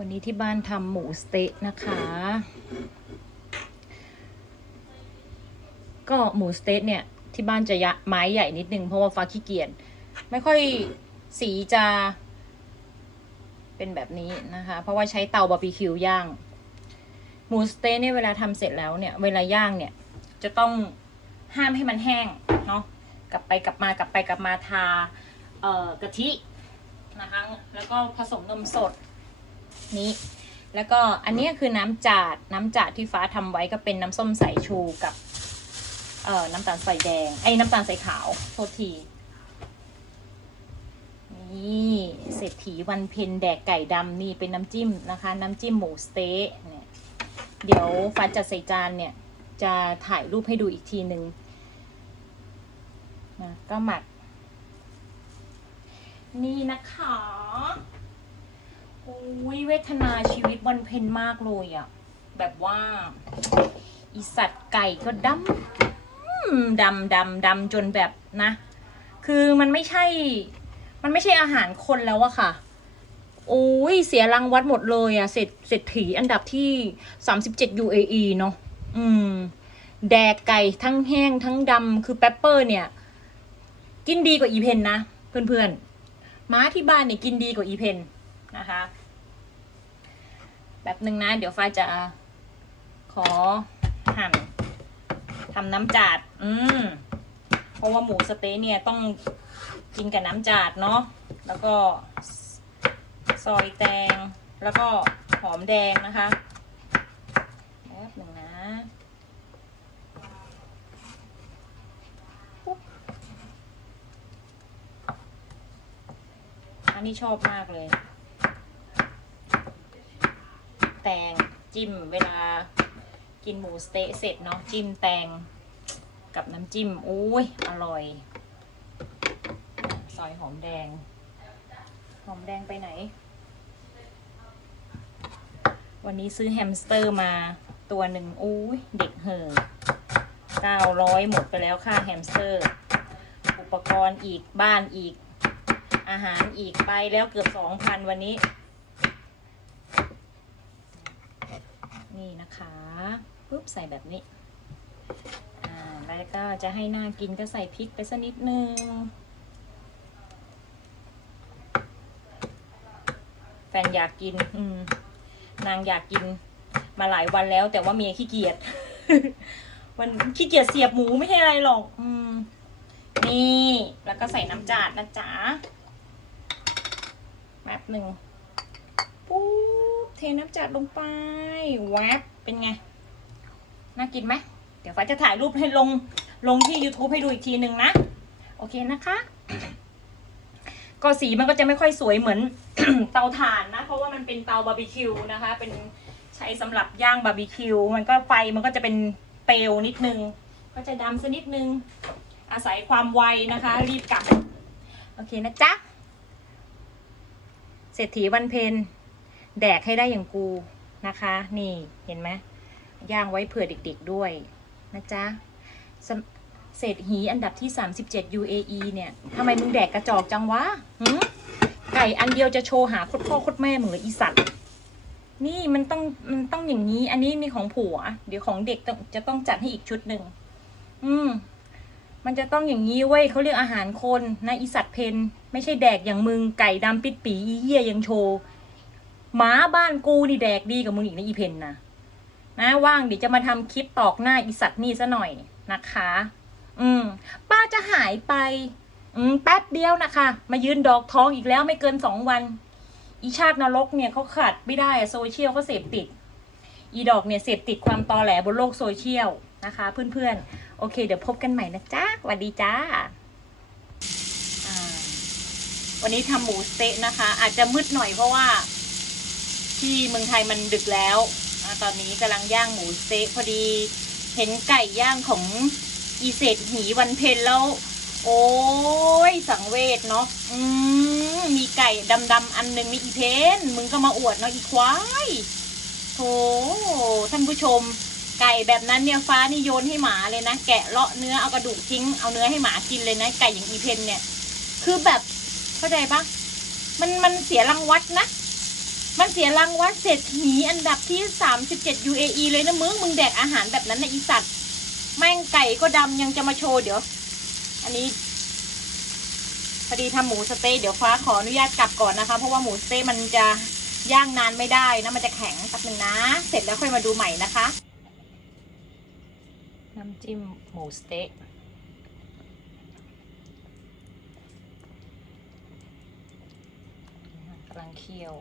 วันนี้ที่บ้านทำหมูสเต๊ะนะคะ ก็หมูสเต๊ะเนี่ย ที่บ้านจะยะไม้ใหญ่นิดนึง เพราะว่าฟ้าขี้เกียจไม่ค่อยสีจะ เป็นแบบนี้นะคะ เพราะว่าใช้เตาบาร์บีคิวย่าง หมูสเต๊ะเนี่ยเวลาทำเสร็จแล้วเนี่ย เวลาย่างเนี่ย จะต้องห้ามให้มันแห้งเนาะกลับไปกลับมากลับไปกลับมาทาเอ่อกะทินะคะ แล้วก็ผสมนมสด นี้ แล้วก็อันนี้คือน้ำจาดน้ำจาดที่ฟ้าทำไว้ก็เป็นน้ำส้มสายชูกับเอ่อน้ำตาลใส่แดงไอ้น้ำตาลใส่ขาวโทษทีนี่เศรษฐีวันเพ็ญแดกไก่ดำนี่เป็นน้ำจิ้มนะคะ น้ำจิ้มหมูสเต๊ะเนี่ยเดี๋ยวฟ้าจัดใส่จานเนี่ย จะถ่ายรูปให้ดูอีกทีหนึ่งนะก็หมัก นี่นะคะ อ้ยเวทนาชีวิตวันเพ็ญมากเลยอะแบบว่าอีสัตว์ไก่ก็ดำดำดำดำจนแบบนะ คือมันไม่ใช่ มันไม่ใช่อาหารคนแล้วอะค่ะโอ้ยเสียรังวัดหมดเลยอะเศรษเศรษฐีอันดับที่ 37 UAE เนาะอืม แดกไก่ทั้งแห้งทั้งดำคือแปปเปอร์เนี่ย กินดีกว่าอีเพนนะ เพื่อนๆม้าที่บ้านเนี่ยกินดีกว่าอีเพน นะคะแบบหนึ่งนะ เดี๋ยวฟ้าจะขอหั่นทำน้ำจาด อืม เพราะว่าหมูสเต๊ะเนี่ยต้องกินกับน้ำจาดเนาะ แล้วก็ซอยแตง แล้วก็หอมแดงนะคะแป๊บหนึ่งนะอันนี้ชอบมากเลย แตง จิ้มเวลากินหมูสเต๊ะเสร็จเนาะจิ้มแตงกับน้ำจิ้มโอ้ยอร่อย ซอยหอมแดง หอมแดงไปไหน วันนี้ซื้อแฮมสเตอร์มาตัวหนึ่งอุ้ยเด็กเห่อเก้าร้อยหมดไปแล้วค่าแฮมสเตอร์ อุปกรณ์อีกบ้านอีก อาหารอีกไปแล้วเกือบสองพันวันนี้นะคะ ปุ๊บใส่แบบนี้แล้วก็จะให้น่ากินก็ใส่พริกไปสักนิดนึง แฟนอยากกิน อืม นางอยากกินมาหลายวันแล้ว แต่ว่าเมียขี้เกียจ มันขี้เกียจเสียบหมูไม่ใช่อะไรหรอก อืม นี่ แล้วก็ใส่น้ำจาดนะจ๊ะแป๊บหนึ่งปุ๊บเทน้ำจาดลงไป แวบเป็นไง น่ากินไหมเดี๋ยวฟ้าจะถ่ายรูปให้ลงลงที่ YouTube ให้ดูอีกทีหนึ่งนะ โอเคนะคะ ก็สีมันก็จะไม่ค่อยสวยเหมือนเตาถ่านนะ เพราะว่ามันเป็นเตาบาร์บีคิวนะคะ เป็นใช้สำหรับย่างบาร์บีคิว มันก็ไฟมันก็จะเป็นเปลวนิดนึง ก็จะดำสักนิดนึง อาศัยความไวนะคะ รีบกลับ โอเคนะจ๊ะ เศรษฐีวันเพ็ญแดกให้ได้อย่างกูนะคะ นี่เห็นไหม ย่างไว้เผื่อเด็กๆด้วยนะจ๊ะเศษฐีอันดับที่ 37 UAE เนี่ยทำไมมึงแดกกระจอกจังวะหืไก่อันเดียวจะโชว์หาคตรพ่อโคตรแม่มึงเลยอีสัตว์นี่มันต้องมันต้องอย่างนี้ อันนี้มีของผัว เดี๋ยวของเด็กจะต้องจัดให้อีกชุดหนึ่งอืม มันจะต้องอย่างนี้เว้ยเขาเรียกอาหารคนนะอีสัตว์เพนไม่ใช่แดกอย่างมึงไก่ดำปิดปีอีเหี้ยยังโชว์หมาบ้านกูนี่แดกดีกับมึงอีกนะอีเพนนะ นะว่างเดี๋ยวจะมาทำคลิปตอกหน้าอีสัตว์นี่ซะหน่อยนะคะ อืม ป้าจะหายไป อืมแป๊บเดียวนะคะ มายืนดอกท้องอีกแล้วไม่เกินสองวัน อีชาตินรกเนี่ยเขาขาดไม่ได้โซเชียลเขาเสพติด อีดอกเนี่ยเสพติดความตอแหลบนโลกโซเชียลนะคะ เพื่อนๆ โอเค เดี๋ยวพบกันใหม่นะจ๊ะสวัสดีจ้าวันนี้ทำหมูสเต๊ะนะคะ อาจจะมืดหน่อยเพราะว่า ที่เมืองไทยมันดึกแล้ว ตอนนี้กำลังย่างหมูสเต๊ะพอดีเห็นไก่ย่างของอีเศษหีวันเพ็ญแล้ว โอ้ยสังเวชเนาะอืมมีไก่ดำๆอันหนึ่งมีอีเพนมึงก็มาอวดเนาะอีควายโถท่านผู้ชม ไก่แบบนั้นเนี่ยฟ้านี่โยนให้หมาเลยนะ แกะเลาะเนื้อเอากระดูกทิ้งเอาเนื้อให้หมากินเลยนะไก่อย่างอีเพนเนี่ย คือแบบเข้าใจปะมันมันเสียรังวัดนะ มันเสียรางวัลเศรษฐีอันดับที่ 37 UAE เลยนะมึง มึงแดกอาหารแบบนั้นนะอีสัตว์ แม่งไก่ก็ดำยังจะมาโชว์เดี๋ยว อันนี้พอดีทำหมูสเต๊ะเดี๋ยวฟ้าขออนุญาตกลับก่อนนะคะ เพราะว่าหมูสเต๊ะมันจะย่างนานไม่ได้นะ มันจะแข็งแป๊บนึงนะ เสร็จแล้วค่อยมาดูใหม่นะคะ น้ำจิ้มหมูสเต๊ะกำลังเคี่ยว